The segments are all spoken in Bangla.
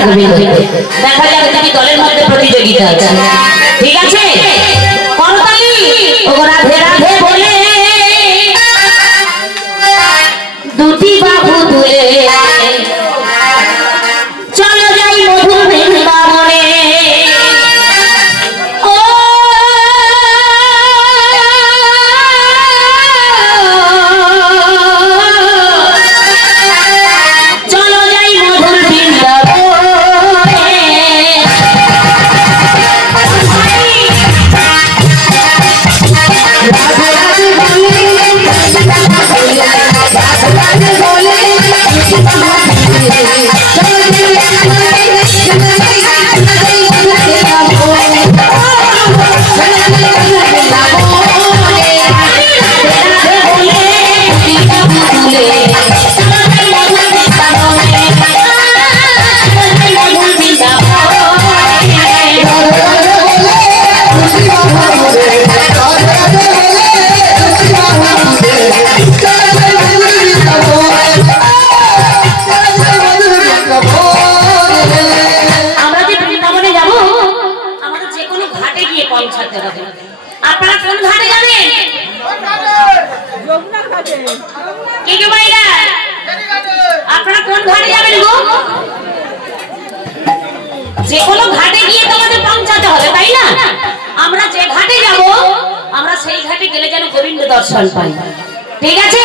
রাখবে। দেখা যাবে তুমি দলের মধ্যে প্রতিযোগিতা আছে, ঠিক আছে? করতালি ও রাধে রাধে বলে দুটি বাহু তুলে চলো যাই মধুর বৃন্দাবনে। যে কোনো ঘাটে গিয়ে তোমাদের পৌঁছাতে হবে, তাই না? আমরা যে ঘাটে যাব আমরা সেই ঘাটে গেলে যেন গোবিন্দ দর্শন পাই, ঠিক আছে?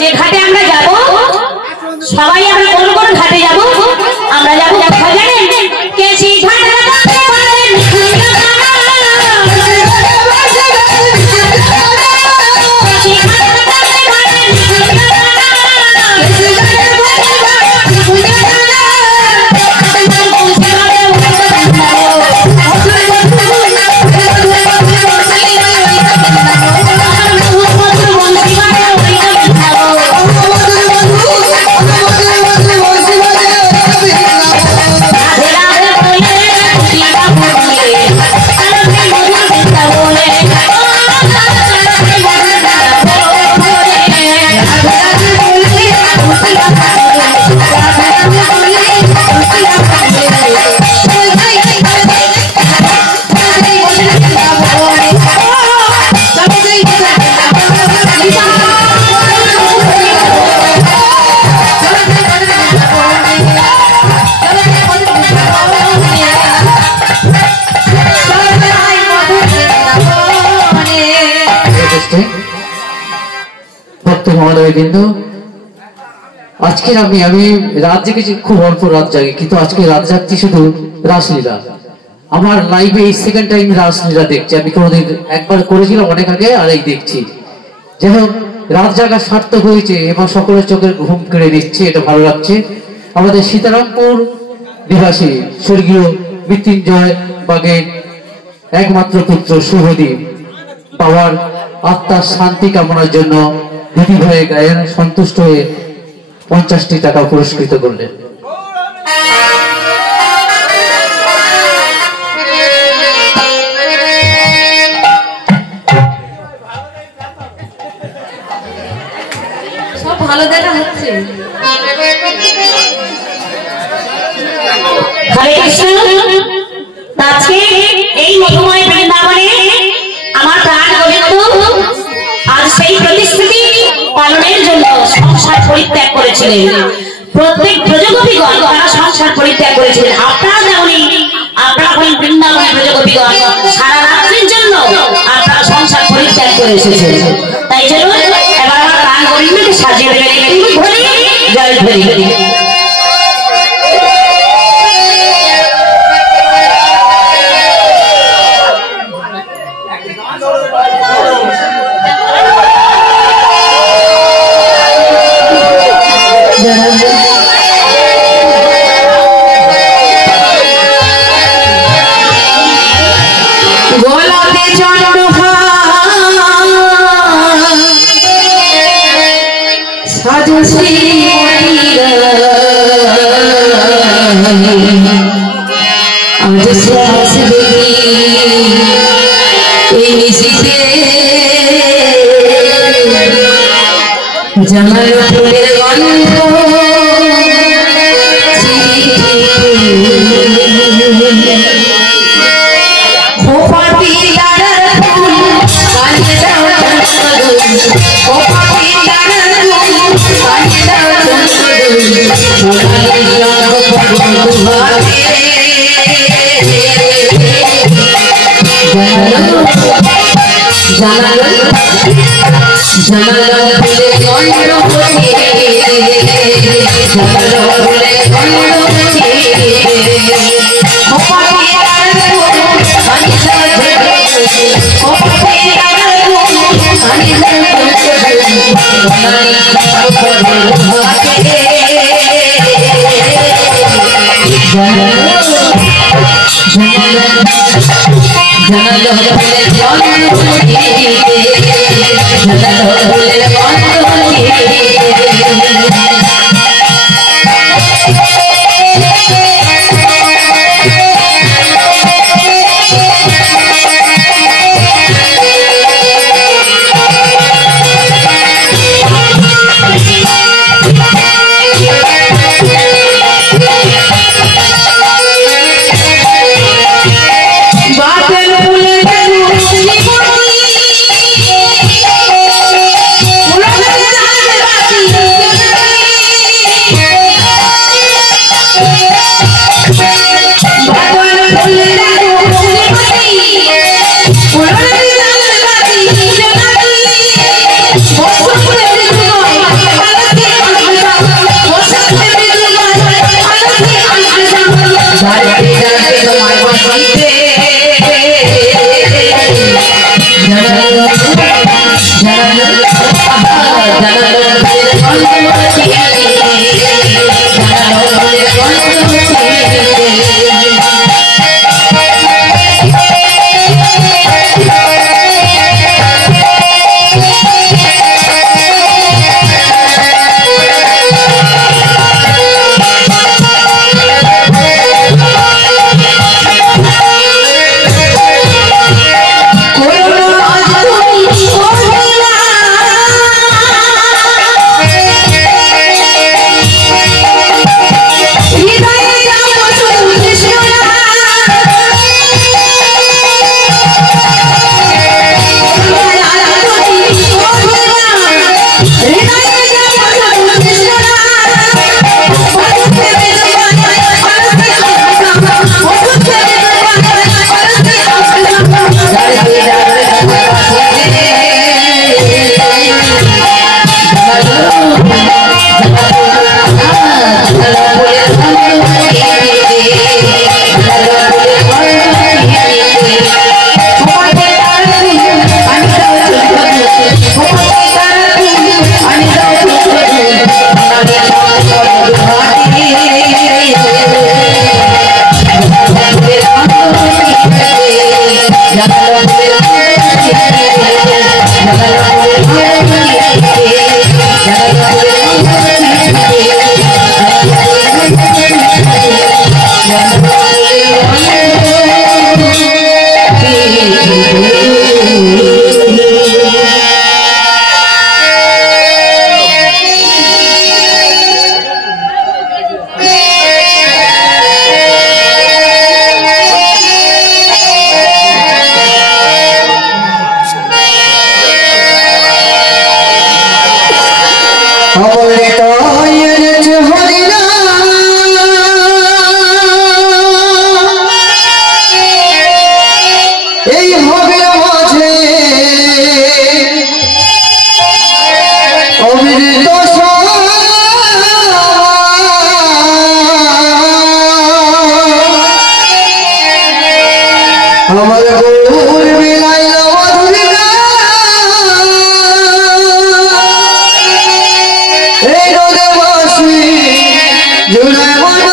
যে ঘাটে আমরা যাব সবাই আমরা কোন কোন ঘাটে যাব? আমরা যাব জানেন কেসি ঘাট কিন্তু আজকে আমি রাত জেগেছি, খুব অল্প রাত জাগি, কিন্তু আজকে রাত জাগছি শুধু রাসলীলা। আমার লাইভে এই সেকেন্ড টাইম রাসলীলা দেখছি। আমি কোনোদিন একবার করেছিলাম অনেক আগে, আর এই দেখছি। যাই হোক, রাত জাগা সার্থক হয়েছে এবং সকলের চোখের ঘুম কেড়ে নিচ্ছে, এটা ভালো লাগছে। আমাদের সীতারামপুর নিবাসী স্বর্গীয় মৃত্যুঞ্জয় বাগের একমাত্র পুত্র শুভদীপ বাবার আত্মার শান্তি কামনার জন্য দিদি ভাইয়ের গায়ন সন্তুষ্ট হয়ে 50টি টাকা পুরস্কৃত করলেন। সব ভালো দেখা হচ্ছে। হরে কৃষ্ণ। আজকে এই মধুময় বৃন্দাবনে আমার প্রাণ গোবিন্দ আজ সেই প্রতিশ্রুতি পালনের জন্য সংসার পরিত্যাগ করেছিলেন। প্রত্যেক ব্রজগোপীগণ তারা সংসার পরিত্যাগ করেছিলেন। আপনারা যেমনই আপনারা হলেন বৃন্দাবনের ব্রজগোপীগণ, সারা রাত্রির জন্য আপনারা সংসার পরিত্যাগ করে এসেছেন। তাই চলুন এবার আমার প্রাণ গোবিন্দকে সাজিয়ে দেবেন ধরি জয় ধরি। জামাই ফুলের গন্ধ খোপাটি দাঁড়ার ফুল কানে দাও খোপাটি দাঁড়ার ফুল কানে দাও সোনালি রঙ পড়ুয়াতে জানালো জানালো ফুলে গন্ধ হচ্ছে জানালো ফুলে গন্ধ হচ্ছে খোপাটি দাঁড়ার ফুল কানে দাও খোপাটি দাঁড়ার ফুল কানে দাও সোনালি রঙ পড়ুয়াতে জানালো ফুলের গন্ধ জানালো ফুলের গন্ধ আমার গৌর বিলাইল মধুরিকা এই রোদে বসি জুড়ে মন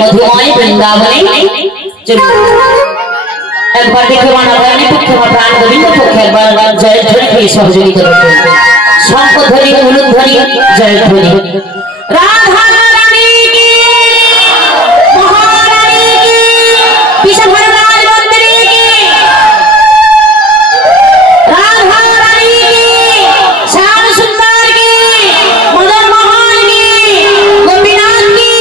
मधुमय वृंदावने एक बार देखे मानवने पक्ष में प्राण गोविंद पक्ष एक बार जय ध्वनि के सहयोगिता करते शंख ध्वनि उलूद ध्वनि जय ध्वनि राधा रानी की महारानी की विश्व भरद्वाज मंदिर की राधा रानी की श्याम सुंदर की मदन मोहन की गोपीनाथ की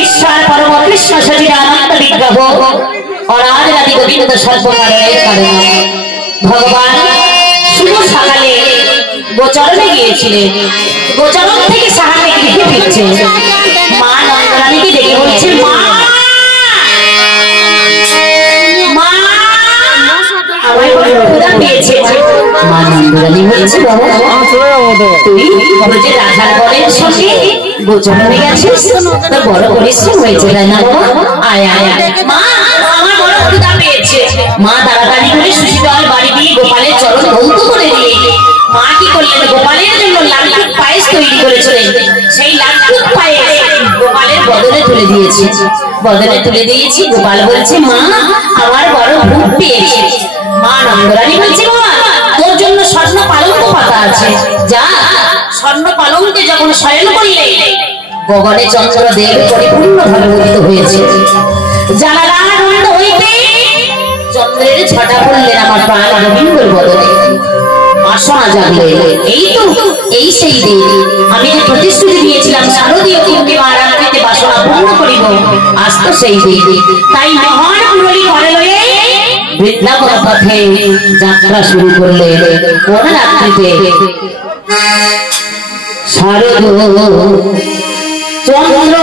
ईश्वर परम कृष्ण सच्चिदानंद विग्रह और आज राधे गोविंद सर्वनारायण कारण भगवान শুভ সকালে গোচরণে গিয়েছিলেন গোচরণ থেকে সাহায্যে গৃহে ফিরছে মা নন্দরানীকে ডেকে বলছে মা মা আমার বড় ক্ষুধা পেয়েছে মা নন্দরানী বলছে বাবা তুই যে রাধার বরের সঙ্গে গোচরণে গেছিস তো বড় পরিশ্রম হয়েছে তাই না বাবা আয় আয় মা আমার বড় ক্ষুধা পেয়েছে মা তাড়াতাড়ি করে সুশীতল বাড়ি দিয়ে গোপালের চরণ ধৌত করে দিয়ে মা কি করলেন গোপালের জন্য লাড্ডুর পায়েস তৈরি করেছিলেন সেই লাড্ডুর পায়েস গোপালের বদলে তুলে দিয়েছি গোপাল বলছে মা আমার বড় ভোগ পেয়েছে মা নন্দরানী বলছে বাবা তোর জন্য স্বর্ণ পালঙ্ক পাতা আছে যা স্বর্ণ পালঙ্কে যখন শয়ন করলে গগনে চন্দ্রদেব পরিপূর্ণভাবে উদিত হয়েছে জানালানন্দ হইতে চন্দ্রের ছটা পড়লেন আমার প্রাণ গোবিন্দর বদনে বাসনা জাগলে এই সেই দিন আমি যে প্রতিশ্রুতি দিয়েছিলাম শারদীয় কুম্ভে রাত্রিতে বাসনা পূর্ণ করিব আজ তো সেই দিন তাই মহান মুরলী ঘরে লয়ে বৃন্দাবন পথে যাত্রা শুরু করলে কোন রাত্রিতে শারদ চন্দ্র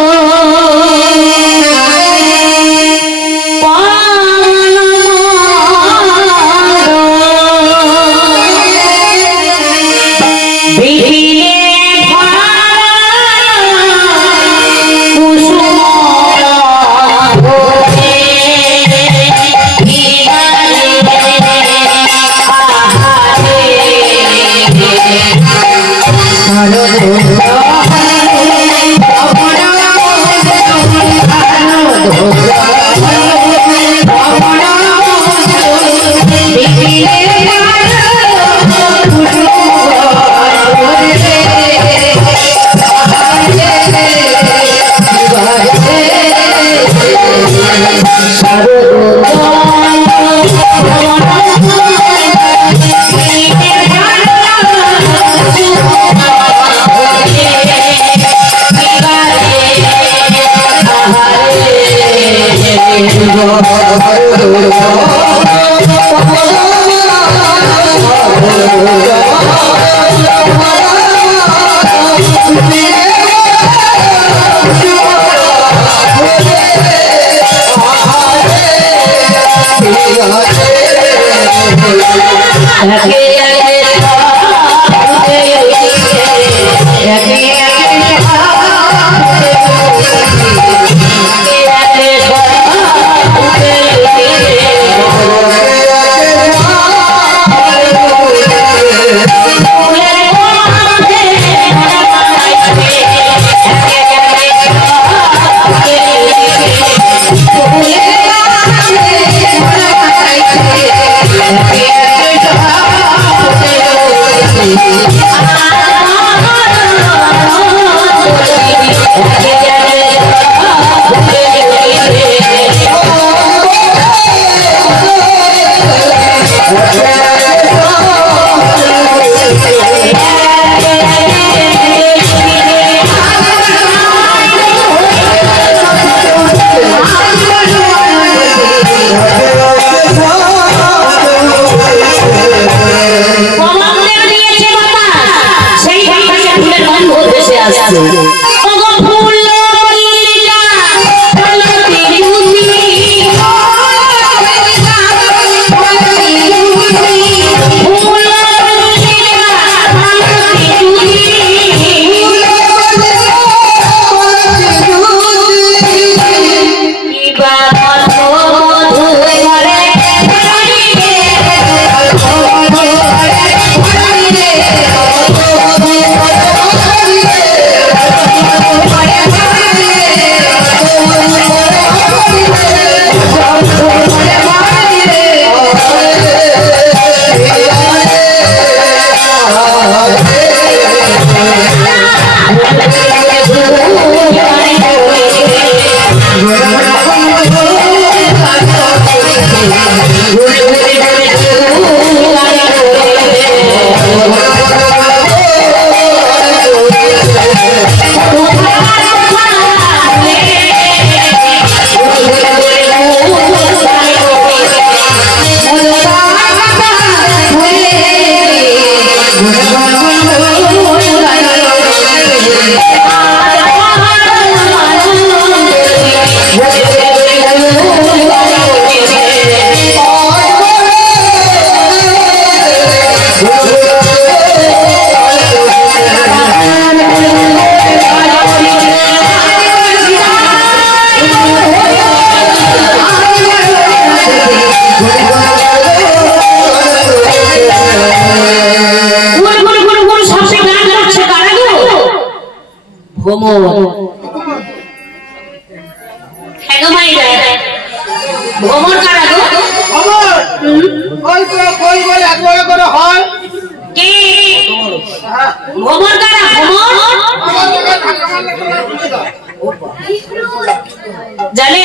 জানে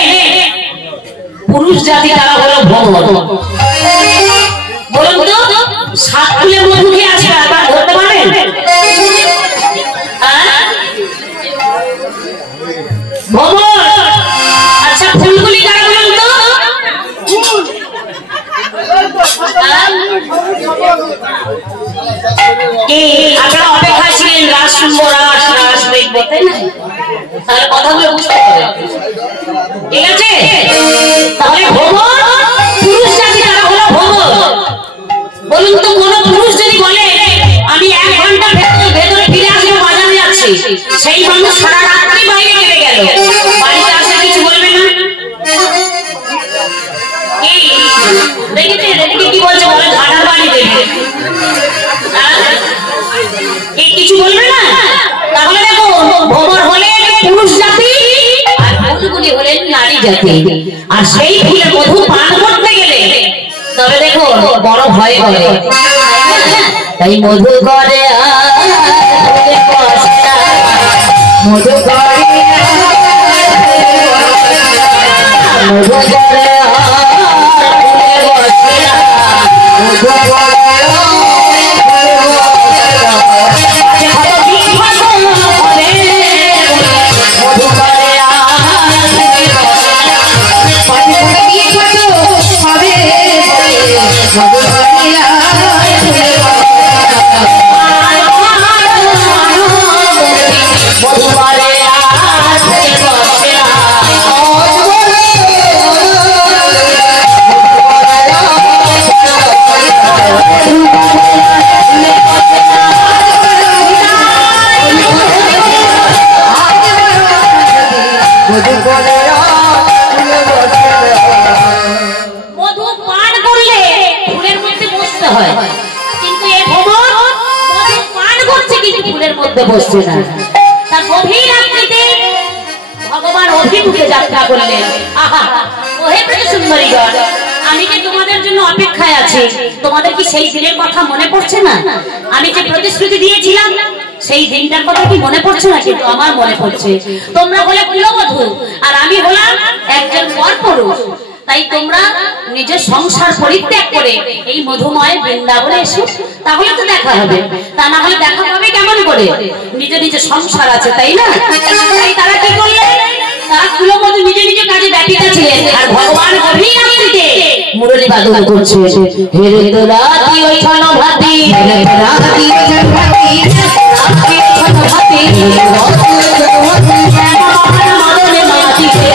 পুরুষ জাতি তারা হলো ভ্রমর। বলুন তো সাত ফুলের মধু খেয়ে আসবে আবার ধরতে পারেন? ভ্রমর। আচ্ছা ফুলগুলি কারা বলুন তো? ঠিক আছে? তাহলে ভ্রমণ পুরুষ জাতি তারা হলো ভ্রমণ। বলুন তো কোন পুরুষ যদি বলে আমি 1 ঘন্টা ভেতরে ফিরে আসবো, বাজারে যাচ্ছি, সেই মানুষ সারা রাত্রি বাইরে কেটে গেল, বাড়িতে আসলে কিছু বলবে না? কি বলছে বলে ঝাড়ার বাড়ি দেখবে কিছু বলবে না? তাহলে দেখো ভ্রমণ হলে পুরুষ জাতি আর মধুগুলি হলেন নারী জাতি। আর সেই ফুলে মধু পান করতে গেলে তবে দেখো বড় ভয় করে, তাই মধু করে মধু করে মধু করে বসছে না। তার গভীর রাত্রিতে ভগবান অভিমুখে যাত্রা করলেন। আহা ওহে প্রিয় সুন্দরীগণ, আমি যে তোমাদের জন্য অপেক্ষায় আছি, তোমাদের কি সেই দিনের কথা মনে পড়ছে না? আমি যে প্রতিশ্রুতি দিয়েছিলাম সেই দিনটার কথা কি মনে পড়ছে না? কিন্তু আমার মনে পড়ছে। তোমরা হলে কুলবধূ আর আমি হলাম একজন পরপুরুষ। তাই তোমরা নিজের সংসার পরিত্যাগ করে এই মধুময় বৃন্দাবনে এসো, তাহলে তো দেখা হবে। তা না হলে দেখা পাবে কেমন করে? নিজে নিজে সংসার আছে, তাই না? তাই তারা কি করলেন? তারা কুলবধূ নিজে নিজে কাজে ব্যাপৃত ছিলেন। আর ভগবান গভীর রাত্রিতে মুরলী বাদন করছে। হেরে তো রাতি ওই ছন ভাতি, হেরে তো রাতি ওই ছন ভাতি, রাতি ওই ছন ভাতি, মদনে মাতিতে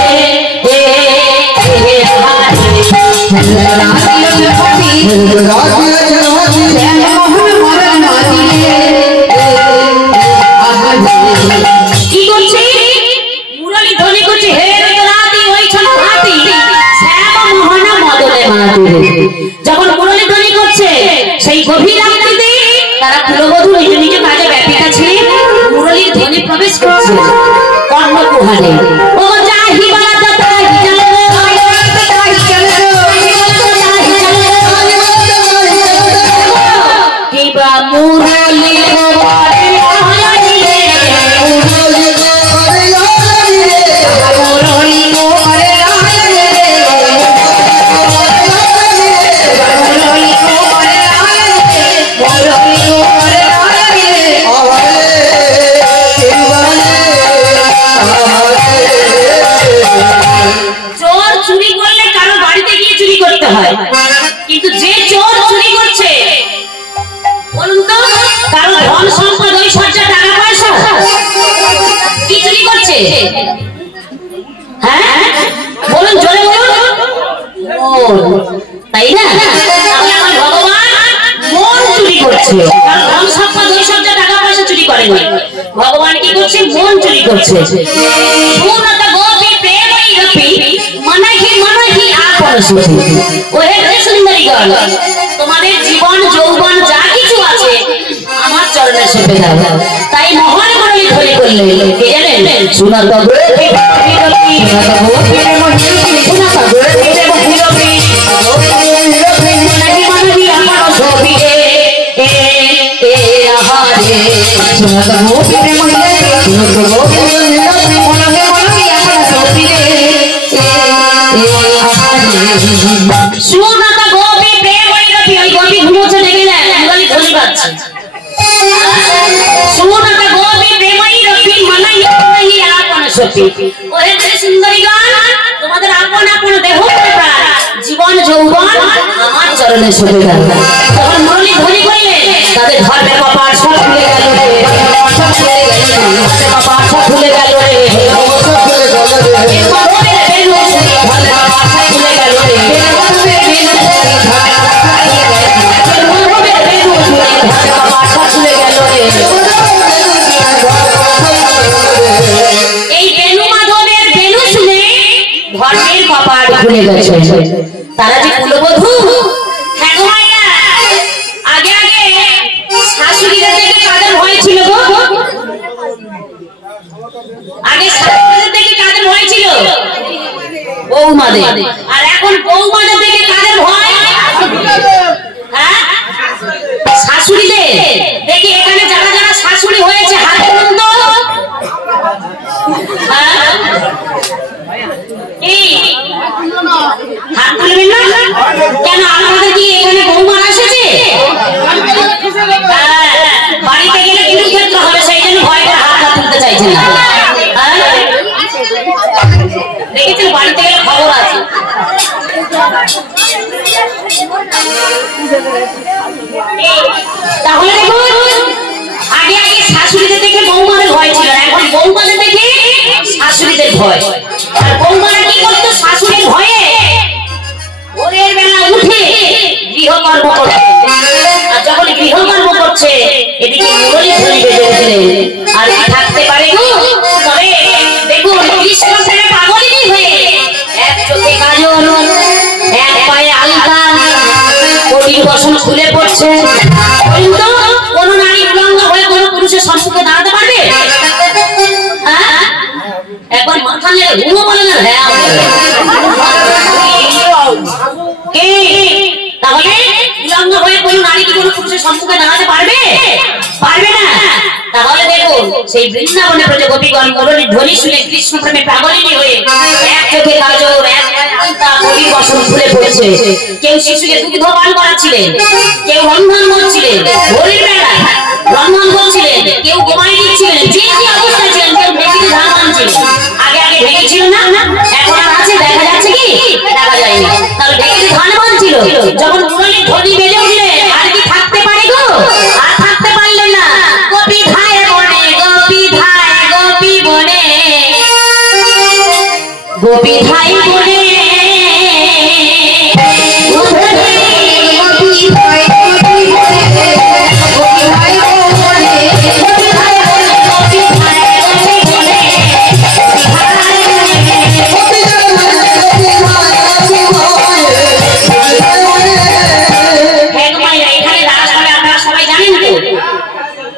কি করছে? মুরলী ধ্বনি করছে। হে রাতি ওই ছন ভাতি, শ্যাম মোহনা মদনে মাতিতে। যখন মুরলী ধ্বনি করছে সেই গভীর রাত্রিতে তারা কুলবধূ নিজ নিজ কাজে ব্যাপৃত ছিলেন। মুরলীর ধ্বনি প্রবেশ করছে কর্ণকুহারে। ও চাহিবালা তাই চলে কিবা মুরলী কিন্তু যে চোর চুরি করছে বলুন তো, কারো ধন সম্পদ ঐশ্বর্য টাকা পয়সা কি চুরি করছে? হ্যাঁ বলুন, জোরে বলুন। তাই না? তাহলে আমার ভগবান মন চুরি করছে। কারণ ধন সম্পদ ঐশ্বর্য টাকা পয়সা চুরি করেনি, ভগবান কি করছে? মন চুরি করছে। তোমাদের জীবন যৌবন যা কিছু আছে আমার চরণে সঁপে দাও। তাই মহান মুরলী ধ্বনি করলেন। কে জানেন? শোনা তো সুনাতা গোপী প্রেমণী রতি। ওই গোপী ঘুমোচ্ছে দেখে না, মুরলী ধ্বনি পাচ্ছে। সুনাতা গোপী প্রেমণী রতি মনাই আপন সতী। ওহে সুন্দরীগণ, তোমাদের আপন আপন দেহ প্রাণ জীবন যৌবন আমার চরণে সঁপে দাও। তখন মুরলী ধ্বনি করলেন, তাদের ধর্মে কপাট সব খুলে গেল রে, কপাট সব খুলে গেল রে, কপাট সব খুলে গেল রে, ধর্মের কপাট খুলে গেছে। তারা যে কুলবধূ, হ্যাঁ গো মাইয়া, আগে আগে শাশুড়িদের থেকে কাদের ভয় ছিল গো? আগে শাশুড়িদের থেকে কাদের ভয় ছিল? বৌমাদের। আর এখন বৌমাদের থেকে কাদের ভয়? হ্যাঁ, শাশুড়িদের। দেখি এখানে যারা যারা শাশুড়ি হয়েছে হাত তুলুন তো। হাত তুলবেন না কেন? আমাদের কি এখানে বৌমা এসেছে? বাড়িতে গেলে কিন্তু ক্ষেত্র হবে, সেই জন্য ভয় করে হাত তুলতে চাইছেন না। দেখেছেন বাড়িতে গেলে খবর আছে। তাহলে দেখুন, আগে আগে শাশুড়িদের থেকে বৌমাদের ভয় ছিল, এখন বৌমাদের থেকে শাশুড়িদের ভয়। আর বৌমারা কি করতো? শাশুড়ির ভয়ে ভোরের বেলা উঠে গৃহকর্ম করছে। আর যখন গৃহকর্ম করছে এদিকে মুরলী ধ্বনি বেজে উঠলেন। আর কি থাকতে পারে গো? তবে দেখুন, কৃষ্ণ প্রেমে পাগলিনী হয়ে এক চোখে কাজল, এক পায়ে আলতা, কোটির বসন খুলে পড়ছে। কিন্তু কোন নারী উলঙ্গ হয়ে কোন পুরুষের সম্মুখে দাঁড়াতে পারবে? একবার মাথা নিয়ে ঘুমো বলে না। হ্যাঁ, কে? তাহলে উলঙ্গ হয়ে কোন নারী কি কোন পুরুষের সম্মুখে দাঁড়াতে পারবে? পারবে না। তাহলে দেখুন, সেই বৃন্দাবনে ব্রজ গোপীগণ মুরলী ধ্বনি শুনে কৃষ্ণ প্রেমে পাগলিনী হয়ে এক চোখে কাজল, এক পায়ে আলতা, কোটির বসন খুলে পড়েছে। কেউ শিশুকে দুগ্ধ পান করাচ্ছিলেন, কেউ রন্ধন করছিলেন, ভোরের বেলা রন্ধন করছিলেন, কেউ ঘুমাই দিচ্ছিলেন, যে কি অবস্থায় ছিলেন, কেউ ঢেকিতে ধান আনছিলেন। আগে আগে ঢেকি ছিল না, এখন আর আছে? দেখা যাচ্ছে কি? দেখা যায়নি। তাহলে ঢেকিতে ধান বানছিল। যখন মুরলী ধ্বনি বেজে উঠলে আর কি থাকতে পারে গো? আর থাকতে পারলেন না। গোপী ধায় বনে, গোপী ধায়, গোপী বনে, গোপী ধায় বনে,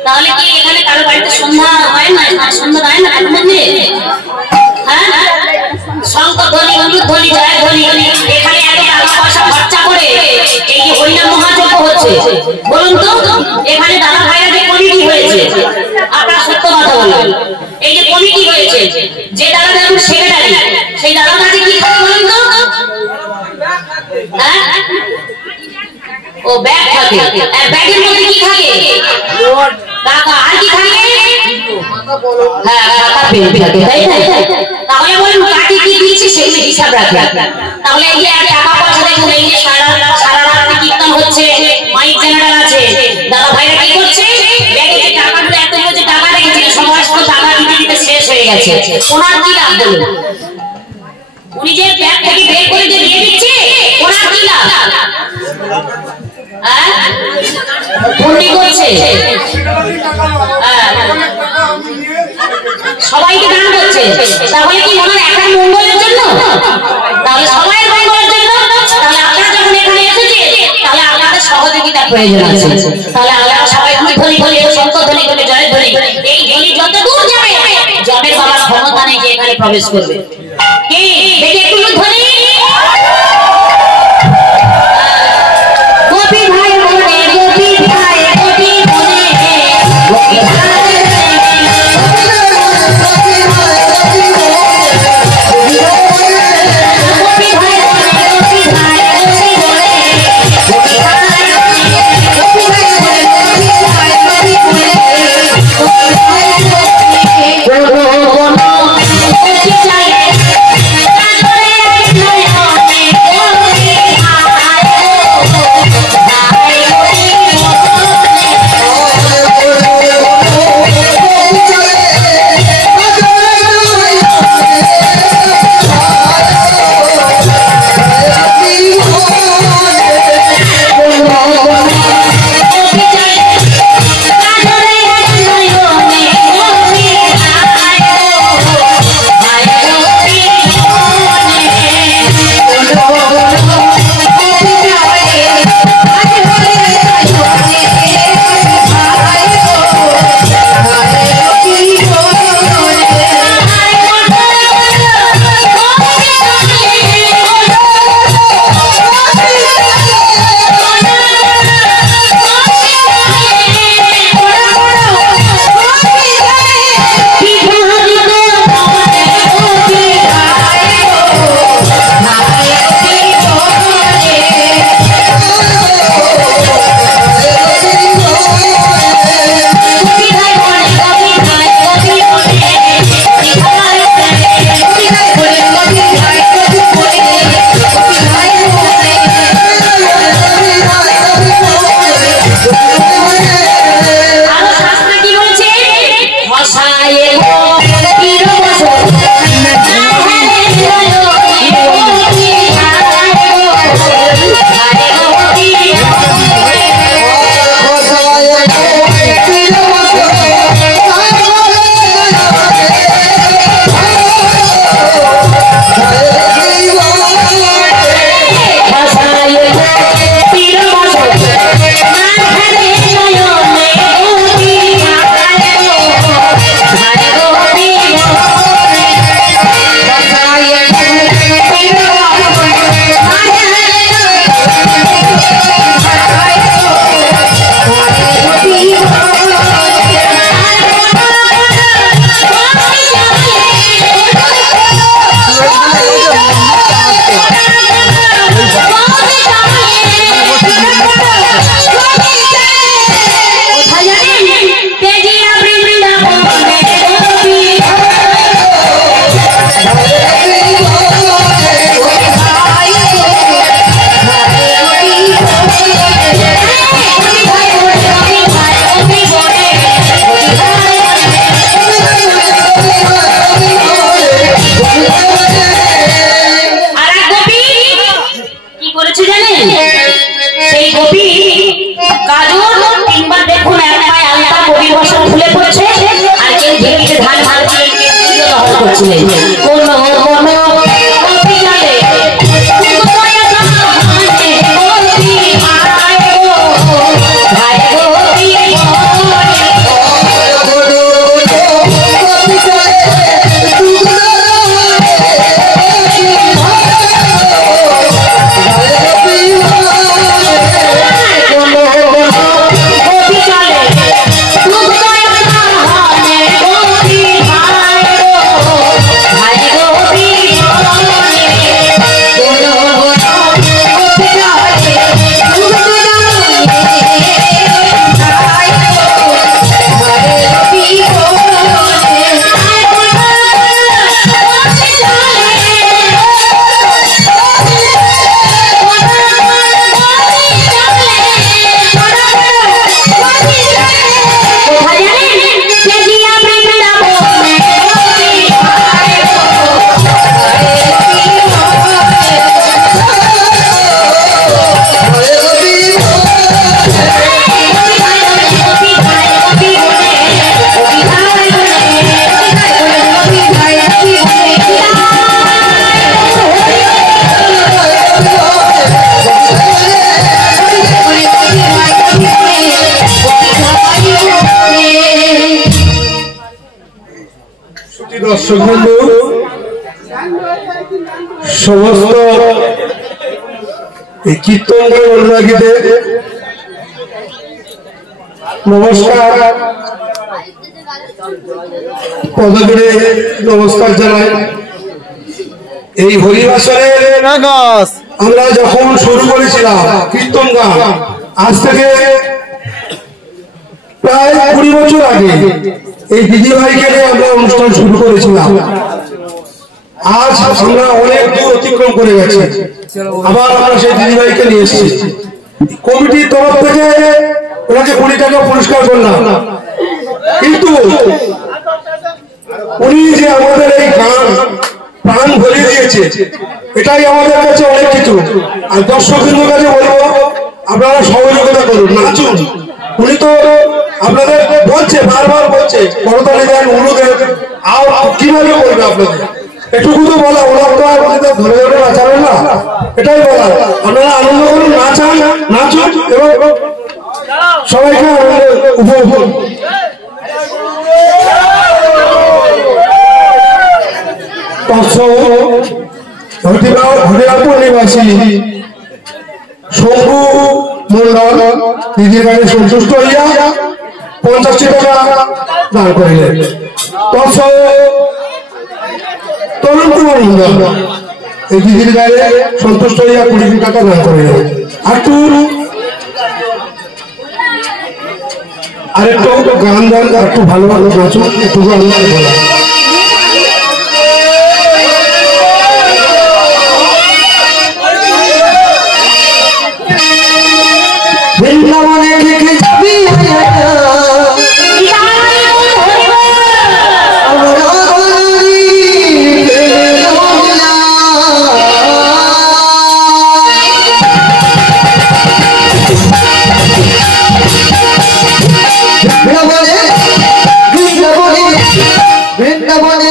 তাহলে কি এখানে কারো বাড়িতে সন্ধ্যা হয় না? সন্ধ্যা হয় না কারোর মধ্যে? হ্যাঁ, শঙ্খ ধ্বনি, অনুধ্বনি, জয় ধ্বনি, এখানে এত টাকা পয়সা খরচা করে এই যে হরিনাম মহাযজ্ঞ হচ্ছে, বলুন তো এখানে দাদা ভাইরা যে কমিটি হয়েছে, আপনারা সত্য কথা বলুন, এই যে কমিটি হয়েছে, যে দাদা যেমন সেক্রেটারি, সেই দাদার কাছে কি থাকে বলুন তো? হ্যাঁ, ও ব্যাগ থাকে। আর ব্যাগের মধ্যে কি থাকে? টাকা। আর কি থাকে? হ্যাঁ, টাকা পেন থাকে, তাই না? তাহলে বলুন কাকে কি দিয়েছি সেগুলো হিসাব রাখে। তাহলে এই যে টাকা পয়সা দেখুন, এই যে সারা রাত কীর্তন হচ্ছে, মাইক জেনারেল আছে, দাদা ভাইরা কি করছে? ব্যাগে যে টাকাগুলো এত যে টাকা রেখেছিল, সমস্ত টাকা দিতে দিতে শেষ হয়ে গেছে। ওনার কি লাভ বলুন? উনি যে ব্যাগ থেকে বের করে যে দিয়ে দিচ্ছে, ওনার কি লাভ? সবাইকে দান করছে, তাহলে কি ওনার একার মঙ্গলের জন্য? তাহলে সবাই মঙ্গলের জন্য। তাহলে আপনারা যখন এখানে এসেছে, তাহলে আপনাদের সহযোগিতার প্রয়োজন আছে। তাহলে আপনারা সবাই ধ্বনি ধ্বনি, শঙ্খ ধ্বনি ধ্বনি, জয় ধ্বনি, এই ধ্বনি যত দূর যাবে, জমের বাবার ক্ষমতা নেই যে এখানে প্রবেশ করবে। কি দেখি একটু ধ্বনি। গোপী ভাই বনে, গোপী ভাই, গোপী বনে, গোপী ভাই, দর্শক বন্ধু সমস্ত কীর্তন অনুরাগীদের নমস্কার, পদধরে নমস্কার জানাই। এই হরিবাসরের আমরা যখন শুরু করেছিলাম কীর্তন গান, আজ থেকে প্রায় 20 বছর আগে এই দিদিভাইকে নিয়ে আমরা অনুষ্ঠান শুরু করেছিলাম। আজ আমরা অনেক দূর অতিক্রম করে গেছি, আবার আমরা সেই দিদিভাইকে নিয়ে এসেছি। কমিটির তরফ থেকে ওনাকে 20 টাকা পুরস্কার করলাম, কিন্তু উনি যে আমাদের এই গান প্রাণ ভরিয়ে দিয়েছে, এটাই আমাদের কাছে অনেক কিছু। আর দর্শকদের কাছে বলবো, আপনারা সহযোগিতা করুন, নাচুন। উনি তো আপনাদের বলছে, বারবার বলছে করতালি দেন, উলু দেন, আর কিভাবে বলবে আপনাদের? এটুকু তো বলা, ওরা তো আর ধরে ধরে নাচাবেন না, এটাই বলা। আপনারা আনন্দ করুন, নাচুন এবং সবাইকে উপভোগ করুন। হরিরামপুর নিবাসী শম্ভু মন্ডল দিদির কাছে সন্তুষ্ট হইয়া 50 টাকা দান করিলেন। তরুণ কুমার মন্ডল এই দিদির গায়ে সন্তুষ্ট হইয়া 20 টাকা দান করিলেন। আরেকটু গান গান, একটু ভালো ভালো নাচুন, একটু গান বলা। বৃন্দাবনে দেখে যাবি বৃন্দাবনে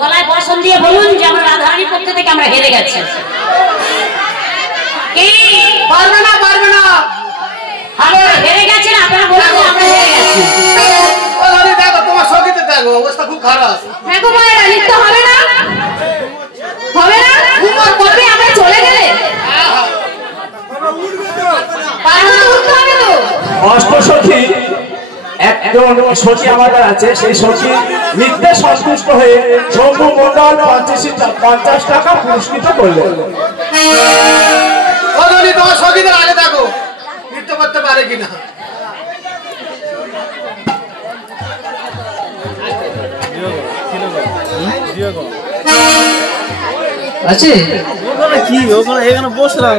গলায় বসন দিয়ে বলুন যে আমরা রাধারানীর পক্ষ থেকে আমরা হেরে গেছি। কি পারবে না আমরা হেরে গেছেন, আপনারা বলুন যে আমরা হেরে গেছি। ওরে দেখো তোমার সঙ্গীতে দেখো অবস্থা খুব খারাপ। দেখো ভাই নৃত্য হবে না, কবে আমরা চলে গেছি। অষ্টসখী একজন সখী আমাদের আছে, সেই সখী নৃত্যে সন্তুষ্ট হয়ে শম্ভু মন্ডল 50 টাকা পুরস্কৃত করলেন। তোমার সখীদের আগে দেখো নৃত্য করতে পারে কিনা। আছে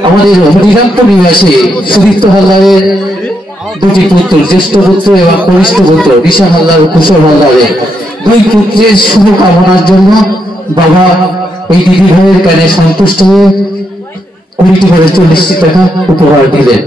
আমাদের হরিরামপুর নিবাসী সুদীপ্ত হালদারের দুটি পুত্র, জ্যেষ্ঠ পুত্র এবং কনিষ্ঠ পুত্র বিশাল হালদার ও কুশল হালদারের দুই পুত্রের শুভ কামনার জন্য বাবা এই দিদি ভাইয়ের কানে সন্তুষ্ট হয়ে 20টি করে 40টি টাকা উপহার দিলেন।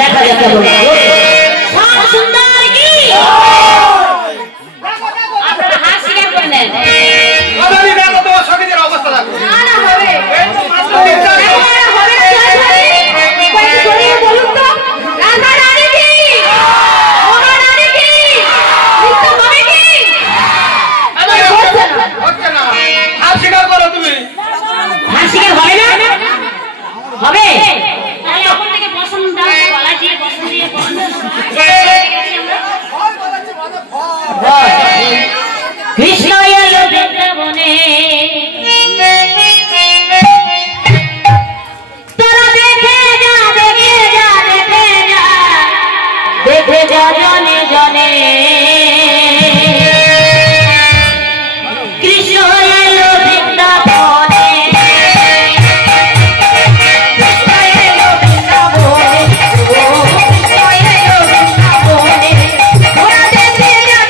দেখা যাক কেমন সুন্দর কি আপনারা হাত স্বীকার করে নেন। তোমার সখীদের অবস্থা দেখো। না না হবে হবে তাহলে আপন থেকে পছন্দ দাও গলা দিয়ে পছন্দ দিয়ে কৃষ্ণ এলো বৃন্দাবনে তোরা দেখে যা দেখে যা দেখে যা দেখে যা জনে জনে কৃষ্ণ এলো বৃন্দাবনে তোরা দেখে যা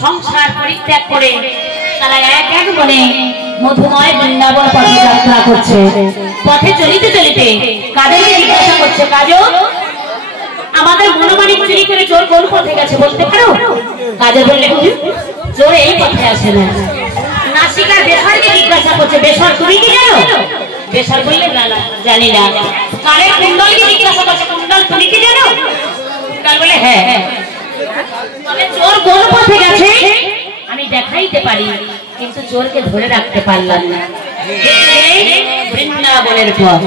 সংসার পরিত্যাগ করে তারা এক এক বনে মধুময় বৃন্দাবন পথে যাত্রা করছে। পথে চলিতে চলিতে কাজলকে জিজ্ঞাসা করছে, কাজল আমাদের মনোমানিক চুরি করে চোর কোন পথে গেছে বলতে পারো? কাজল বললে, চোর এই পথে আসে না। নাসিকা বেসরকে জিজ্ঞাসা করছে, বেসর তুমি কি জানো? বেসর বললে, না না জানি না। কানের কুণ্ডলকে জিজ্ঞাসা করছে, কুণ্ডল তুমি কি জানো? কুণ্ডল বলে, হ্যাঁ। তবে চোর কোন পথে গেছে আমি দেখাইতে পারি, কিন্তু চোরকে ধরে রাখতে পারলাম না। বৃন্দাবনের পথ।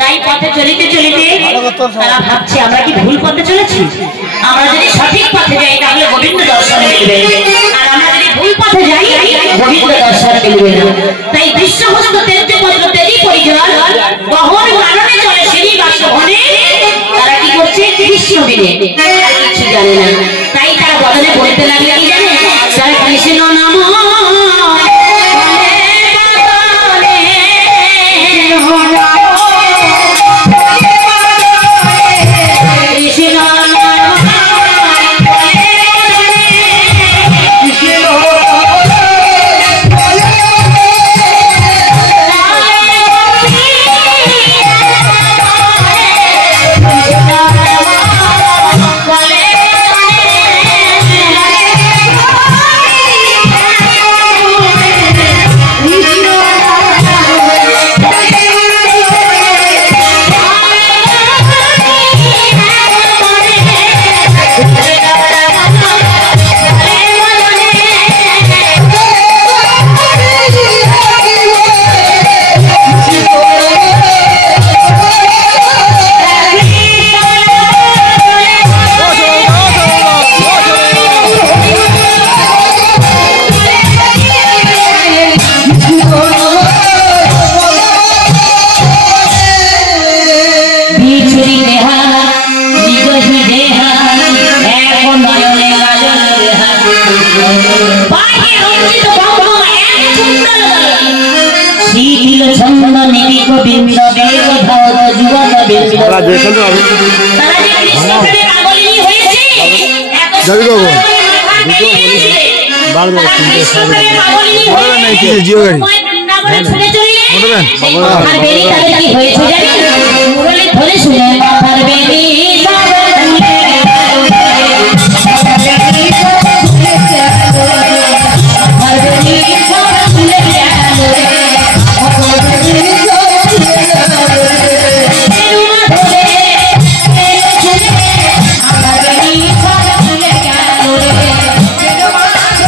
তাই পথে চলিতে চলিতে তারা ভাবছে, আমরা কি ভুল পথে চলেছি? আমরা যদি সঠিক পথে যাই তাহলে গোবিন্দ দর্শন মিলবে, আর আমরা যদি ভুল পথে যাই গোবিন্দ দর্শন মিলবে না। তাই বিশ্বহস্ত তেজপত্র তেজি পরিজন বহন কারণে চলে সিঁড়ি বাসভবনে। তারা কি করছে? কৃষ্ণ দিনে কিছু জানে না। তাই তারা বদলে বলতে লাগলে, কি জানে? তারা কৃষ্ণ নাম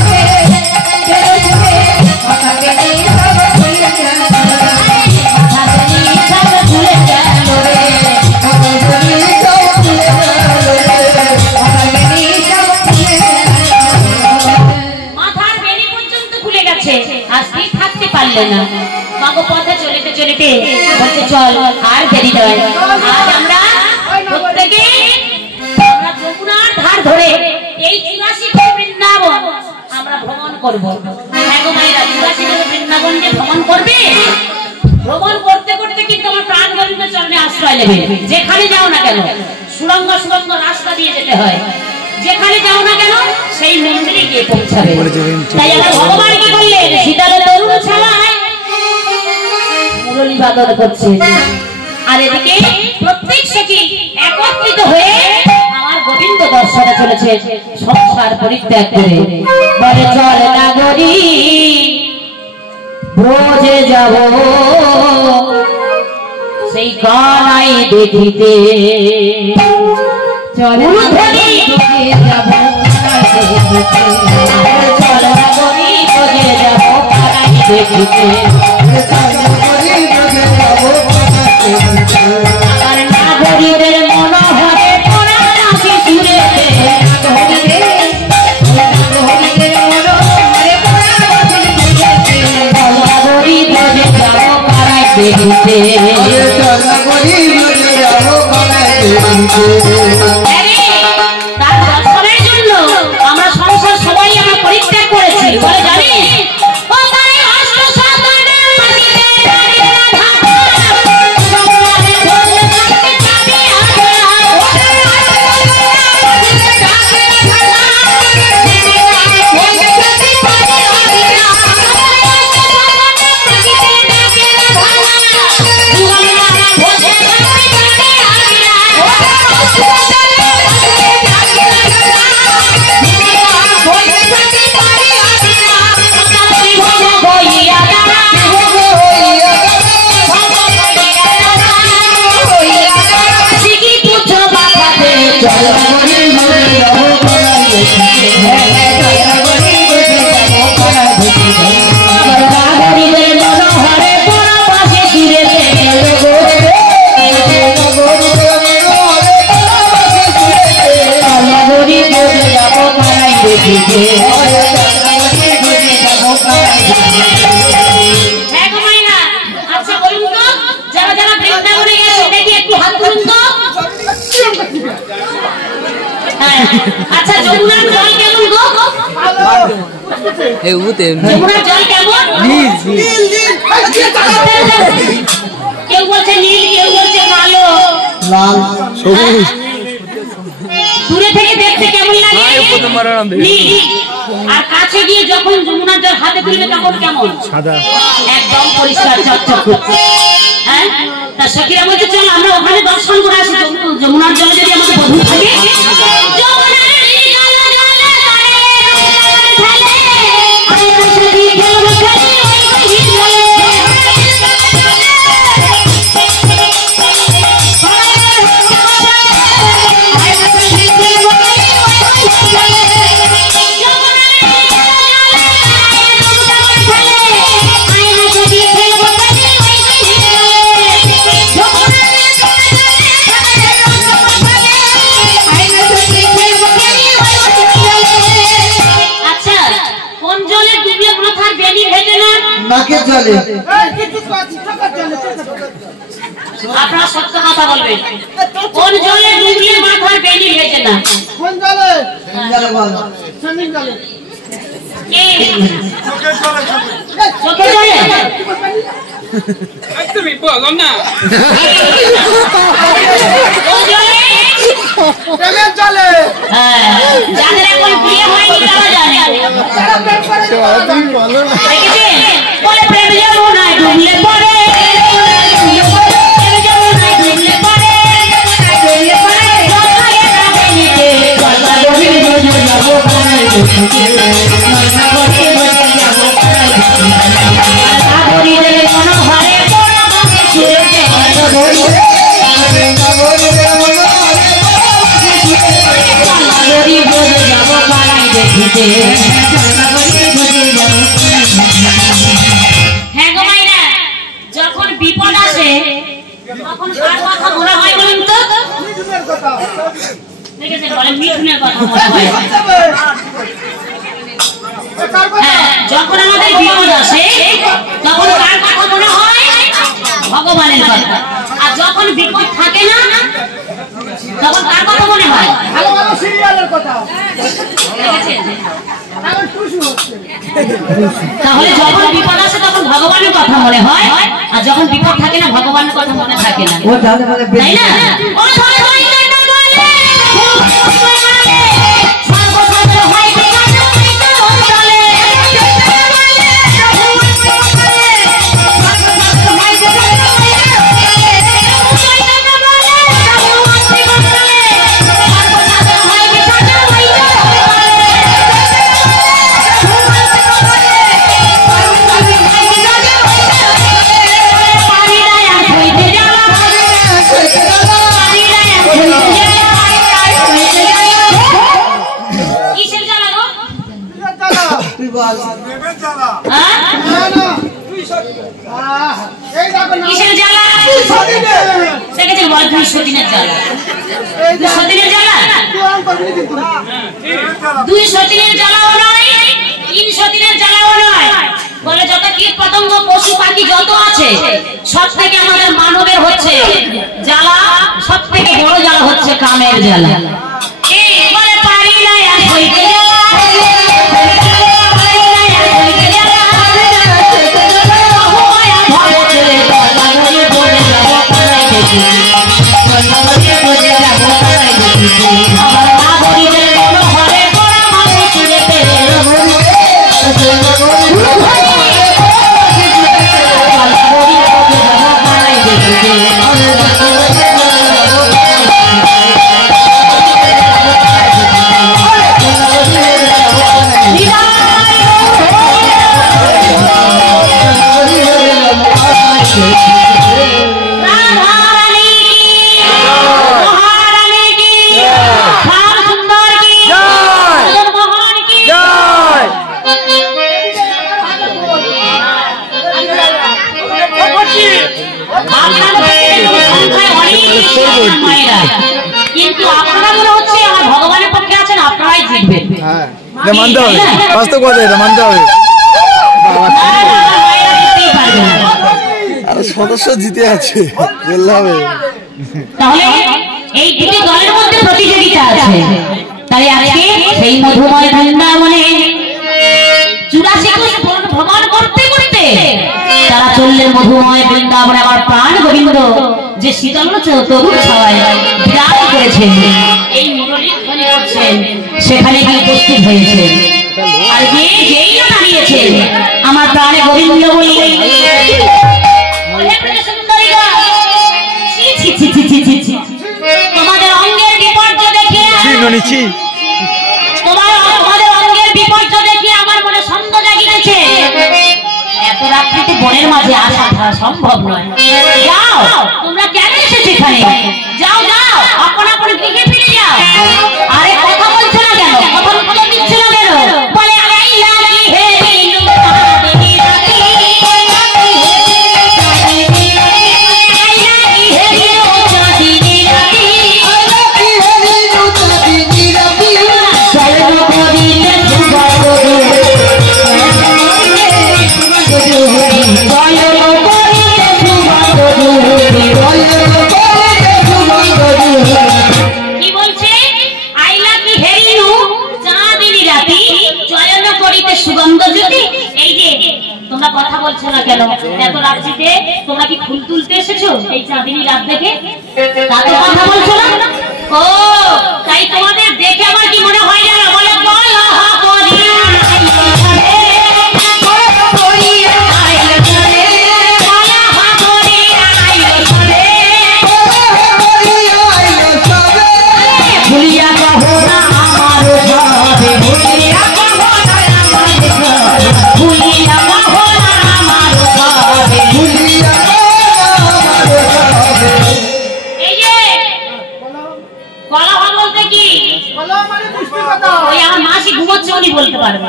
Okay. পারলে না। মাগো পথে চলিতে চলিতে বলতে চল আর দেরি নয়, আজ আমরা প্রত্যেকে আমরা যমুনার ধার ধরে এই 84 বৃন্দাবন আমরা ভ্রমণ করব। হ্যাঁ গো মায়েরা, 84 বৃন্দাবন যে ভ্রমণ করবে, ভ্রমণ করতে করতে কিন্তু আমার প্রাণ গোবিন্দ চরণে আশ্রয় নেবে। যেখানে যাও না কেন সুরঙ্গ সুরঙ্গ রাস্তা দিয়ে যেতে হয়, যেখানে যাও না কেন সেই মন্দিরে গিয়ে পৌঁছাবে। তাই আমরা ভগবান কি করলেন, শীতল তরুণ ছায়ায় মুরলী বাদন করছে, আর এদিকে প্রত্যেক সখী একত্রিত হয়ে আমার গোবিন্দ দর্শনে চলেছে সংসার পরিত্যাগ করে। বলে চল নাগরী ব্রজে যাব সেই কানাই দেখিতে, চল নাগরী যাব চল নাগরী ব্রজে যাব কানাই দেখিতে, আর নাগরীদের মনোহরে পড়া নাচি সুরেতে, নাগরী ব্রজে যাব কানাই দেখিতে। তার দর্শনের জন্য আমরা সংসার সবাই আমরা পরিত্যাগ করেছি। বলে জানিস আচ্ছা যমুনার জল কেমন গো? যমুনার জল কেমন? কেউ বলছে নীল, কেউ বলছে কালো, লাল, সবুজ। দূরে থেকে দেখতে কেমন লাগে? নীল। আর কাছে গিয়ে যখন যমুনার জল হাতে তুলবে তখন কেমন? সাদা, একদম পরিষ্কার চকচক করছে। হ্যাঁ, তা সখীরা বলছে চল আমরা ওখানে দর্শন করে আসি। যমুনার জলে যদি আমাদের বন্ধু থাকে, নাকের জলে। আপনারা সত্য কথা বলবেন, কোন জলে ডুবিয়ে মাথার বেনি ভেজে না? কোন জলে? জলে বল। সুইমিং জলে। চোখের জলে? একদমই বলো না। কোন জলে? প্রেমের জলে। হ্যাঁ, যাদের এখন বিয়ে হয়নি তারা জানে। যারা প্রেম করে তুমি বলো না। দেখেছেন? বলে প্রেম যমুনায় ডুবলে পড়ে, প্রেম যমুনায় ডুবলে পড়ে, ডুবলে পড়ে জলে না বেরিয়ে গলা গলি বজে যাব কানাই দেখিতে, গলা গলি বজে যাব কানাই দেখিতে, নাগরীদের মনোহরে পড়া বাজে সুরেতে, নাগরীদের নাগরী বজে যাব কানাই দেখিতে। হ্যাঁ গো মাইরা, যখন বিপদ আসে তখন কার কথা মনে হয় বলুন তো? মিঠুনের কথা। দেখেছেন, বলে মিঠুনের কথা মনে হয়। কার কথা? হ্যাঁ, যখন আমাদের বিপদ আসে তখন কার কথা মনে হয়? ভগবানের কথা। আর যখন বিপদ থাকে না তখন কার কথা মনে হয়? ভালো ভালো সিরিয়ালের কথা। তাহলে যখন বিপদ আসে তখন ভগবানের কথা মনে হয়, আর যখন বিপদ থাকে না ভগবানের কথা মনে থাকে না, তাই না? কিসের জ্বালা? দেখেছেন বল 200 দিনের জ্বালা। 200 দিনের জ্বালা, 200 দিনের জ্বালাও নয়, 300 দিনের জ্বালাও নয়। বলে যত কীট পতঙ্গ পশু পাখি যত আছে সব থেকে আমাদের মানবের হচ্ছে জ্বালা, সব থেকে বড় জ্বালা হচ্ছে কামের জ্বালা। বলে পারি না আর হইতে জ্বালা, কিন্তু আপনারা মনে হচ্ছে আমার ভগবানের পক্ষে আছেন, আপনারাই জিতবেন। হ্যাঁ, মানতে হবে, বাস্তব কথা এটা মানতে হবে। আর সদস্য জিতে আছে বললে হবে। তাহলে এই দুটি দলের মধ্যে প্রতিযোগিতা আছে। তাই আজকে সেই মধুময় বৃন্দাবনে 84 কোষ ভ্রমণ করতে করতে তারা চললেন মধুময় বৃন্দাবনে। আমার প্রাণ গোবিন্দ যে শীতল তরুণ ছায় বিরাজ করেছেন, এই মুরলী ধ্বনি করছেন, সেখানে গিয়ে উপস্থিত হয়েছে। আর যেই না দাঁড়িয়েছে আমার প্রাণে গোবিন্দ বলি, তোমাদের অঙ্গের বিপর্যয় দেখে তোমাদের অঙ্গের বিপর্যয় দেখে আমার মনে সন্দেহ জাগিতেছে। এত রাত্রিতে বনের মাঝে আসা সম্ভব নয়। যাও, তোমরা কেন এসেছো এখানে? যাও যাও, আপন আপন গৃহে ফিরে যাও। আরে কথা বলছো না কেন? কথার উত্তর দিচ্ছ না কেন? বলে কথা বলছো না কেন? এত রাত্রিতে তোমরা কি ফুল তুলতে এসেছো এই চাঁদিনী রাত দেখে? তাতে কথা বলছো না? ও তাই তোমাদের দেখে আমার কি মনে হয় জানো? বলে বলতে পারবে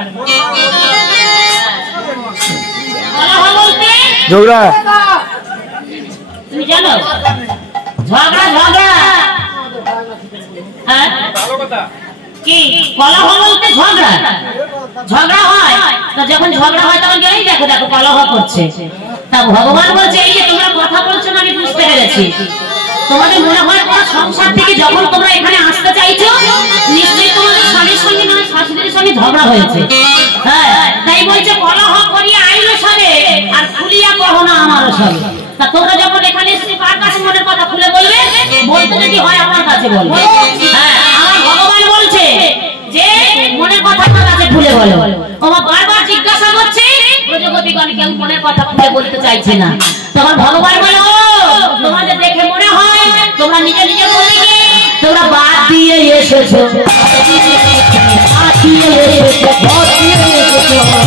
ঝগড়া, তুমি জানো ঝগড়া ঝগড়া কি কলহ বলতে ঝগড়া ঝগড়া হয়। তা যখন ঝগড়া হয় তখন এই দেখো দেখো কলহ করছে। তা ভগবান বলছে এই যে তোমরা কথা বলছো না আমি বুঝতে পেরেছি, তোমাদের মনে হয় তোমার সংসার থেকে যখন তোমরা এখানে আসতে চাইছো নিশ্চয়ই তোমাদের স্বামীর সঙ্গে না শাশুড়ির সঙ্গে ঝগড়া হয়েছে। হ্যাঁ, তাই বলছে কলহ করিয়া আইলো সবে আর খুলিয়া কহ না আমারও সবে। তা তোমরা যখন এখানে এসে কার কাছে মনের কথা খুলে বলবে? বলতে যদি হয় আমার কাছে বলবে। হ্যাঁ, আমার ভগবান বলছে যে মনের কথা আমার কাছে খুলে বলো। আমার বারবার জিজ্ঞাসা করছে প্রজাপতিগণ কেউ মনের কথা খুলে বলতে চাইছে না। তখন ভগবান বলে ও তোমাদের দেখে মনে হয় তোমরা নিজে নিজে বলবে কি তোমরা বাদ দিয়ে এসেছো, বাদ দিয়ে এসেছো, বাদ দিয়ে এসেছো,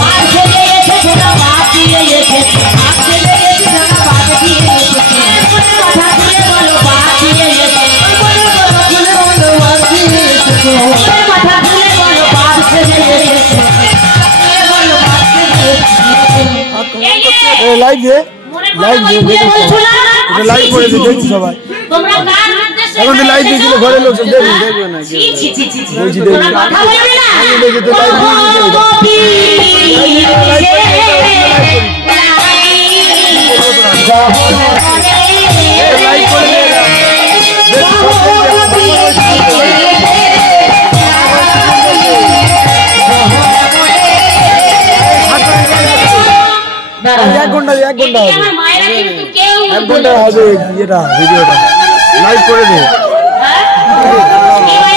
বাদ দিয়ে এসেছো, বাদ দিয়ে এসেছো, বাদ দিয়ে এসেছো, বাদ দিয়ে এসেছো। কথা খুলে বলো বাদ দিয়ে এসেছো, বাদ দিয়ে এসেছো, কথা খুলে বলো বাদ দিয়ে এসেছো। লাইভ দে, লাইভ দে, লাইভ করে দে, দেখছি সবাই। তোমরা কার উদ্দেশ্যে এখন তো লাইভ দিয়েছিল, ঘরের লোক সব দেখবে না। ছি ছি ছি ছি বলছি তোমরা কথা বলবে না। দেখি তো লাইভ এক ঘন্টা হবে, 1 ঘন্টা হবে এটা ভিডিওটা। লাইভ করে দে,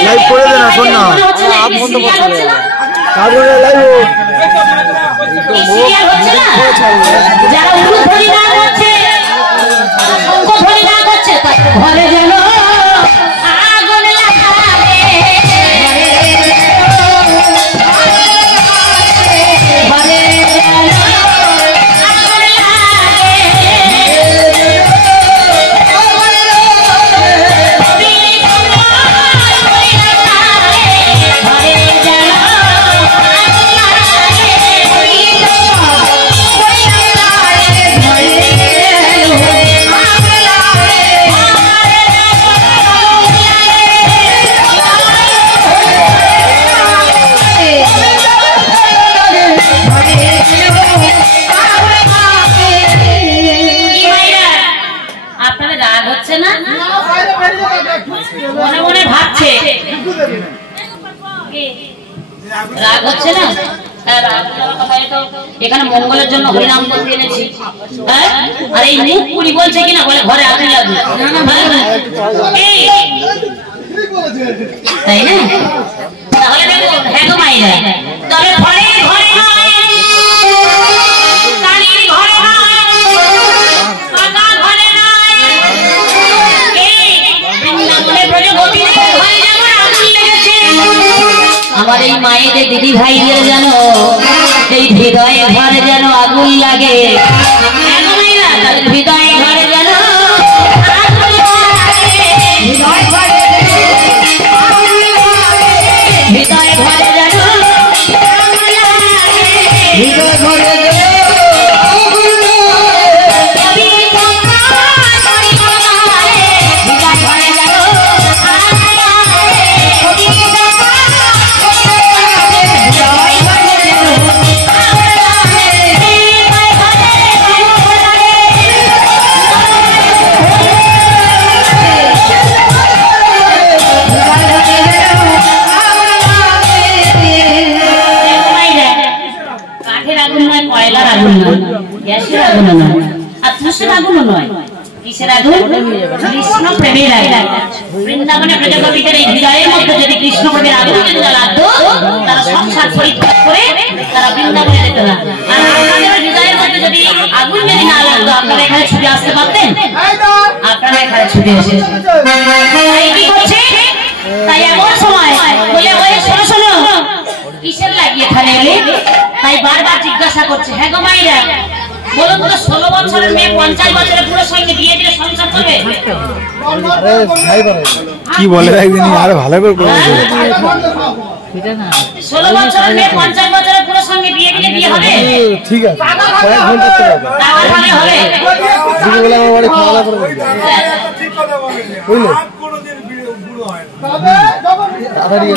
লাইভ করে দে না, শোন না তারপরে লাইভ যারা উলুধ্বনি না করছে শঙ্খধ্বনি না করছে ঘরে যেন আগুন লাগাবে, ঘরে মনে মনে ভাবছে রাগ হচ্ছে না। এখানে মঙ্গলের জন্য হরিনাম করতে এনেছি। আর এই মুখ পুরি বলছে কিনা বলে ঘরে আগুন লাগবে, তাই না? তাহলে দেখো হ্যাঁ গো মাইরা তবে ঘরে ঘরে আমার এই মায়েদের দিদি ভাইদের যেন এই হৃদয়ে ঘরে যেন আগুন লাগে, তাদের হৃদয়ে ঘরে যেন হৃদয় ঘরে যেন হৃদয় ঘরে বৃন্দাবনে প্রজাপতিদের এই হৃদয়ের মধ্যে যদি কৃষ্ণ প্রেমের আগুন যদি লাগতো তারা সংসার পরিত্যাগ করে তারা বৃন্দাবনে যেত না। আর আপনাদের হৃদয়ের মধ্যে যদি আগুন যদি না লাগতো আপনারা এখানে ছুটে আসতে পারতেন? আপনারা এখানে ছুটে এসে কি করছে? তাই এমন সময় বলে ওই শোনো শোনো কিসের লাগিয়ে এখানে এলে? তাই বারবার জিজ্ঞাসা করছে হ্যাঁ গো মাইরা বলো তো 16 বছরের মেয়ে 50 বছরের পুরো সঙ্গে বিয়ে দিলে সংসার করবে? কি বলে একদিন আরো ভালো করে করে 16 বছরের মেয়ে 50 বছরের পুরো সঙ্গে বিয়ে দিলে বিয়ে হবে? ঠিক আছে কয়েক ঘন্টা তো হবে তাহলে হবে দিনবেলা আমার বাড়ি খাওয়া দাওয়া করে ঠিক কথা বলেন বুঝলে কোনোদিন বুড়ো হয়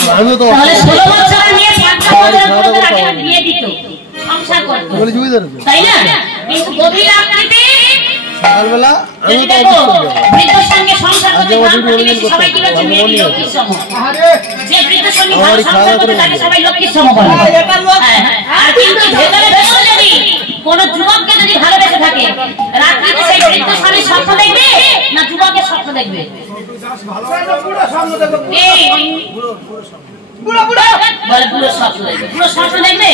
না আমিও তো তাহলে 16 বছরের মেয়ে বিয়ে দিত সংসার করতো তাই না কিন্তু গভীর রাত্রিতে সকালবেলা আমি বৃদ্ধর সঙ্গে সংসার করতে গ্রাম প্রতিবেশী সবাই কি বলছে মেয়েটি লক্ষ্মীর সম যে বৃদ্ধর সঙ্গে ভালো সংসার করতে তাকে সবাই লক্ষ্মীর সম বলে আর কিন্তু ভেতরে ভেতরে যদি কোন যুবককে যদি ভালোবেসে থাকে রাত্রিতে সেই বৃদ্ধ স্বামীর স্বপ্ন দেখবে না যুবকের স্বপ্ন দেখবে বলে বুড়ো স্বপ্ন দেখবে বুড়ো স্বপ্ন দেখবে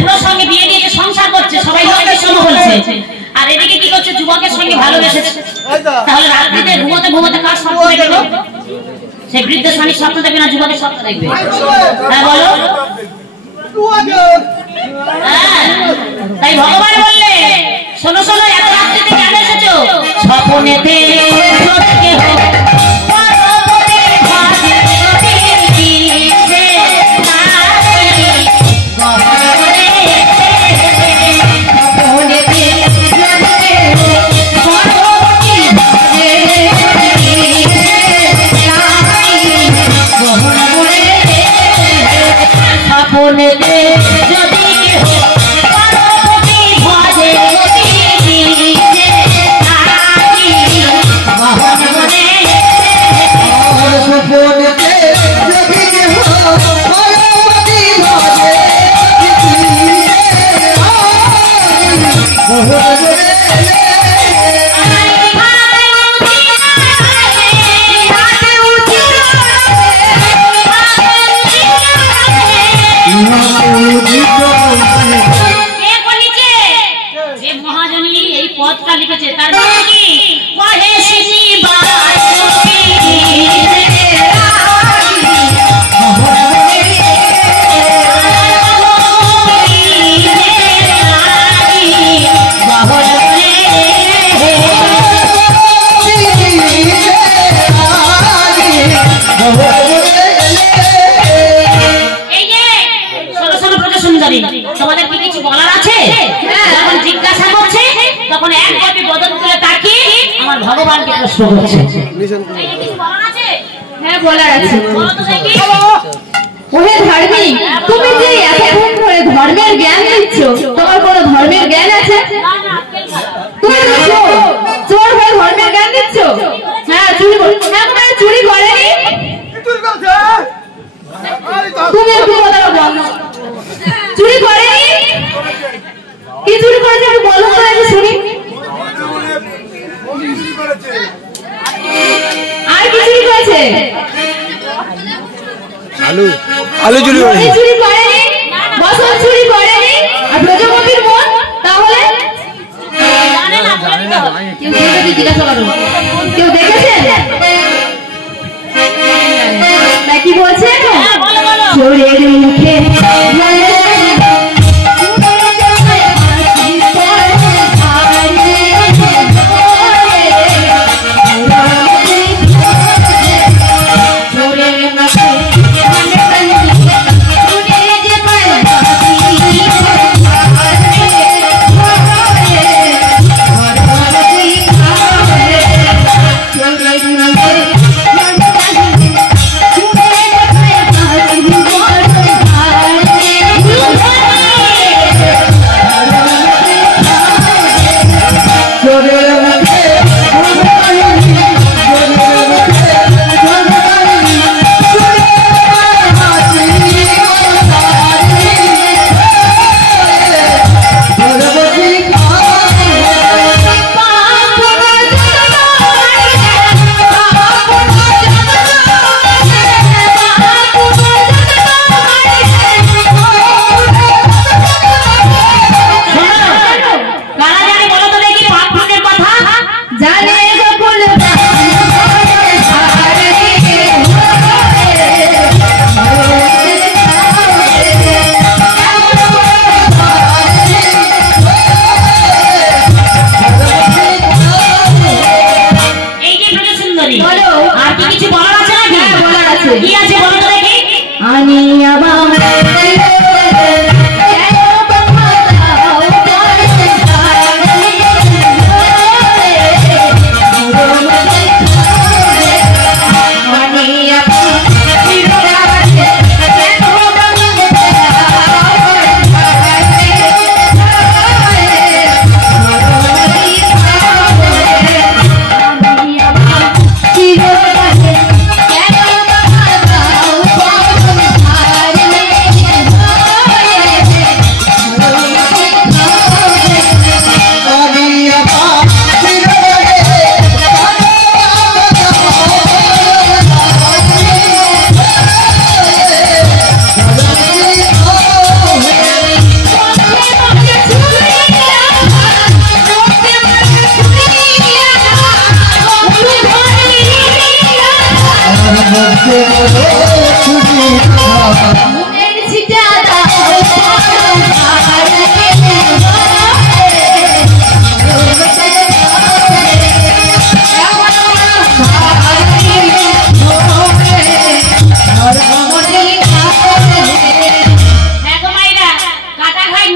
বুড়োর সঙ্গে বিয়ে দিয়ে সংসার করছে সবাই লক্ষ্মীর সম বলছে আর এদিকে কি করছে যুবকের সঙ্গে ভালোবেসেছে তাহলে রাত্রিতে ঘুমোতে ঘুমোতে কার স্বপ্ন দেখবে সেই বৃদ্ধ স্বামীর স্বপ্ন দেখবে না যুবকের স্বপ্ন দেখবে হ্যাঁ বলো তাই ভগবান বললে শোনো শোনো এত রাত্রিতে কেন এসেছো স্বপ্নেতে তোমাদের কি কিছু বলার আছে যখন জিজ্ঞাসা করছে তখন এক কপি বদন করে তাকিয়ে আমার ভগবানকে প্রশ্ন করছে কিছু বলার আছে হ্যাঁ বলার আছে বলো তো দেখি ওহে ধার্মিক তুমি যে এতক্ষণ ধরে ধর্মের জ্ঞান দিচ্ছ তোমার কোনো ধর্মের জ্ঞান আছে তুমি তো চোর হয়ে ধর্মের জ্ঞান দিচ্ছ হ্যাঁ চুরি হ্যাঁ চুরি করেনি তুমি একটু কথা বলো চুরি করেনি কি চুরি করেছে একটু বলো তো আমি শুনি আর কি চুরি করেছে আলু চুরি করেছে চুরি করেনি বছর চুরি করেনি আর প্রজাপতির মন তাহলে কেউ দেখেছে জিজ্ঞাসা করো কেউ দেখেছেন কি বলছে চোরের মুখে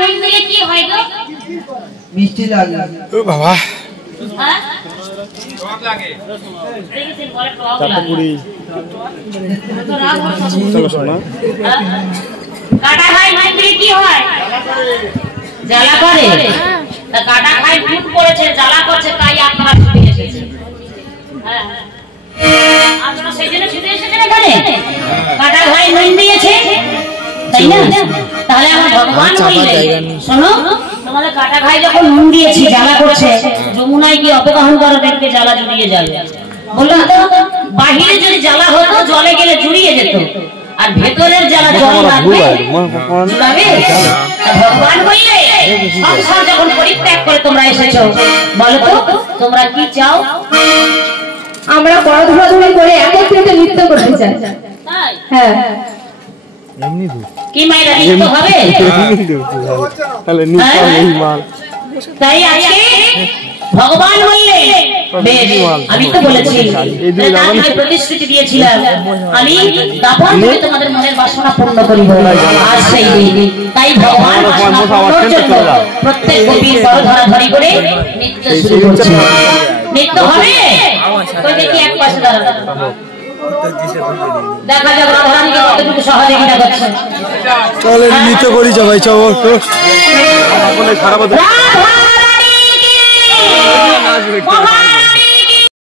নুন দিলে কি হয় গো? মিষ্টি লাগে। ও বাবা হ্যাঁ টক লাগে। দেখেছেন বলে টক লাগে। তো রাগ হচ্ছে চলো শোনা কাটা খাই নুন দিলে কি হয়? জ্বালা করে। তা কাটা খাই ফুট করেছে জ্বালা করছে তাই আপনারা ছুটে এসেছেন। হ্যাঁ আপনারা সেই জন্য ছুটে এসেছেন এখানে? কাটা খাই নুন দিয়েছে তাই না? তাহলে আমার ভগবান বললেন শোনো তোমাদের কাটা খাই যখন নুন দিয়েছি জ্বালা করছে যমুনায় কি অপগাহন করো দেখতে জ্বালা জুড়িয়ে যাবে। বললাম তো বাহিরে যদি জ্বালা হতো জলে গেলে জুড়িয়ে যেত আর ভেতরের জ্বালা জল লাগবে জুড়াবে। ভগবান বললে সংসার যখন পরিত্যাগ করে তোমরা এসেছো বলো তো তোমরা কি চাও? আমরা বড় ধরাধরি করে একত্রিত নৃত্য করতে চাই। তাই হ্যাঁ এমনি দু কি মায়েরা নৃত্য হবে? এমনি দু তাহলে নিতাম এই মাল তাই আজকে ভগবান বললে বেশ আমি তো বলেছি আমি প্রতিশ্রুতি দিয়েছিলাম আমি দাপন করে তোমাদের মনের বাসনা পূর্ণ করিব আজ সেই দিন। তাই ভগবান বাসনা পূর্ণর জন্য প্রত্যেক গোপীর বড় ধরাধরি করে নৃত্য শুরু করছে। নৃত্য হবে কই দেখি এক পাশে দাঁড়ানো দেখা যাক রাধারানীকে কতটুকু সহযোগিতা করছে। চল নৃত্য করি সবাই চলো রাধারানী কি মহান